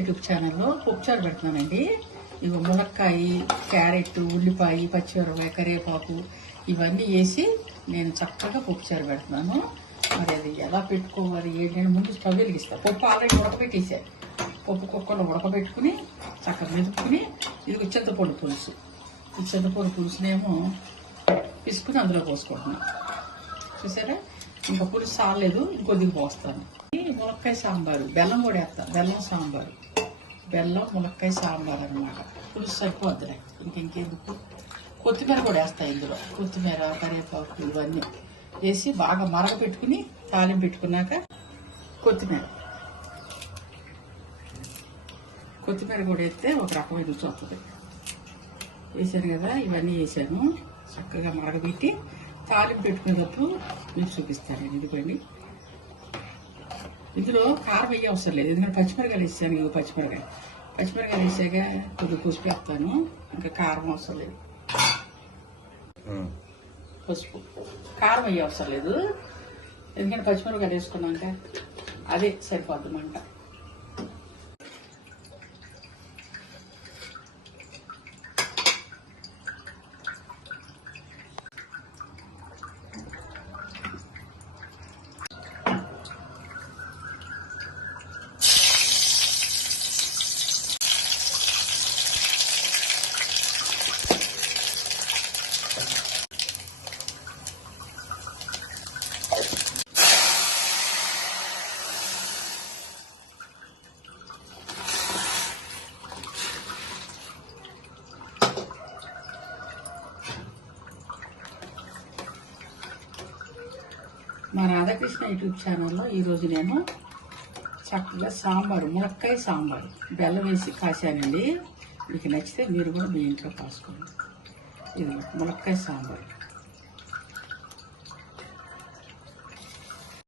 YouTube ఛానల్లో పప్పుచారు పెడుతున్నానండి. ఇవి మునక్కాయ, క్యారెట్, ఉల్లిపాయ, పచ్చిమిరపకాయ, కరివేపాకు ఇవన్నీ వేసి నేను చక్కగా పప్పుచారు పెడుతున్నాను. మరి అది ఎలా పెట్టుకోవాలి ఏంటంటే ముందు స్టవ్ వెలిగిస్తాను. పప్పు ఆల్రెడీ ఉడకబెట్టేసాను. పప్పు కుక్కర్లో ఉడకబెట్టుకుని చక్కగా మెదుపుకుని ఇది చింతపండు పులుసు. ఈ చింతపండు పులుసునేమో పిసుకుని అందులో పోసుకుంటున్నాను. చూసారా, ఇంకా పులుసు సాలేదు, ఇంకొద్దిగా పోస్తాను. మునక్కాయ సాంబారు, బెల్లం కూడా వేస్తాను. బెల్లం సాంబారు, బెల్లం మునక్కాయ సాంబారు అనమాట. పులుసు సరిపోద్దులే, ఇంకెందుకు. కొత్తిమీర కూడా వేస్తాయి ఇందులో. కొత్తిమీర, కరివేపాకు ఇవన్నీ వేసి బాగా మరగపెట్టుకుని తాలింపు పెట్టుకున్నాక కొత్తిమీర కూడా వేస్తే ఒక రకమైన రుచి వస్తుంది. వేసాను కదా, ఇవన్నీ వేసాను. చక్కగా మరగబెట్టి తాలింపు పెట్టుకునేటప్పుడు మీకు చూపిస్తాను. ఇదిగోండి, ఇందులో కారం వేయ అవసరం లేదు, ఎందుకంటే పచ్చిమిరకాయలు వేసాను. ఇదిగో పచ్చిమిరకాయలు వేసాక కొద్దిగా పసుపు వేస్తాను. ఇంకా కారం అవసరం లేదు. పసుపు, కారం వేయ అవసరం లేదు, ఎందుకంటే పచ్చిమిరకాయలు వేసుకున్నాక అదే సరిపోద్ది మంట. మా రాధాకృష్ణ యూట్యూబ్ ఛానల్లో ఈరోజు నేను చక్కగా సాంబారు, మునక్కాయ సాంబారు బెల్లం వేసి కాశానండి. మీకు నచ్చితే మీరు కూడా మీ ఇంట్లో కాసుకోండి. ఇది మునక్కాయ సాంబారు.